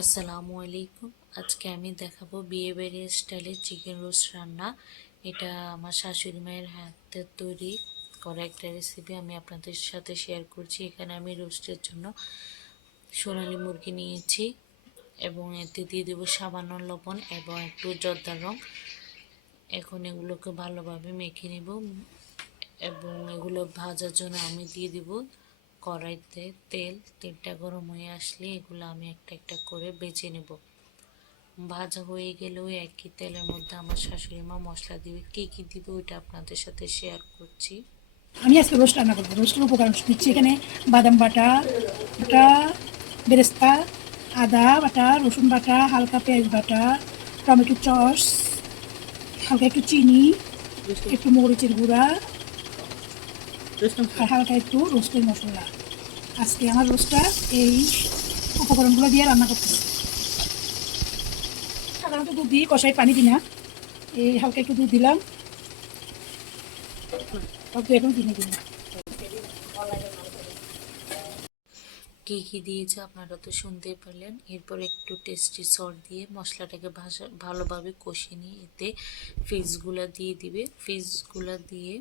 আসসালামু আলাইকুম। আজকে আমি দেখাবো বিয়ে বাড়ির স্টাইলে চিকেন রোস্ট রান্না। এটা আমার শাশুড়ি মায়ের হাতে তৈরি করা একটা রেসিপি আমি আপনাদের সাথে শেয়ার করছি। এখানে আমি রোস্টের জন্য সোনালী মুরগি নিয়েছি এবং এতে দিয়ে দেবো সামান্য লবণ এবং একটু জর্দার রং। এখন এগুলোকে ভালোভাবে মেখে নিব এবং এগুলো ভাজার জন্য আমি দিয়ে দিব কড়াইতে তেলটা গরম হয়ে আসলে এগুলো আমি একটা একটা করে বেছে নেব। ভাজা হয়ে গেলেও একই তেলের মধ্যে আমার শাশুড়ি মা মশলা দিবে, কি দিবে ওইটা আপনাদের সাথে শেয়ার করছি। আমি আজকে রোস্ট রান্না করবো। রোস্টের উপকরণ দিচ্ছি এখানে বাদাম বাটা, বাটা বেরেস্তা, আদা বাটা, রসুন বাটা, হালকা পেঁয়াজ বাটা, টমেটো সস, হালকা একটু চিনি, একটু মরিচের গুঁড়া আর হালকা একটু রোস্টের মশলা। আজকে আমার রোস্টটা এই উপকরণগুলো দিয়ে রান্না করতেছি। সাধারণত দুধ দিয়ে কষাই, পানি দিই না। এই হালকা একটু দুধ দিলাম, এখন কিনে দিলাম। কি দিয়েছে আপনারা তো শুনতেই পারলেন। এরপর একটু টেস্টি সল্ট দিয়ে মশলাটাকে ভালোভাবে কষিয়ে নিয়ে এতে ফিশগুলো দিয়ে দিবে। ফিশগুলো দিয়ে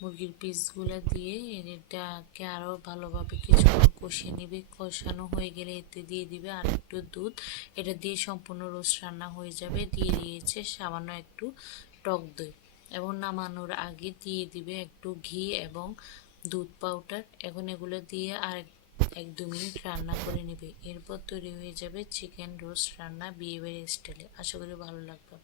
মুরগির পিসগুলো দিয়ে এটাকে আরও ভালোভাবে কিছুক্ষণ কষিয়ে নেবে। কষানো হয়ে গেলে এতে দিয়ে দিবে আর একটু দুধ। এটা দিয়ে সম্পূর্ণ রোস্ট রান্না হয়ে যাবে। দিয়ে দিয়েছে সামান্য একটু টক দই এবং নামানোর আগে দিয়ে দিবে একটু ঘি এবং দুধ পাউডার। এখন এগুলো দিয়ে আর 1-2 মিনিট রান্না করে নেবে। এরপর তৈরি হয়ে যাবে চিকেন রোস্ট রান্না বিয়েবাড়ির স্টাইলে। আশা করি ভালো লাগবে।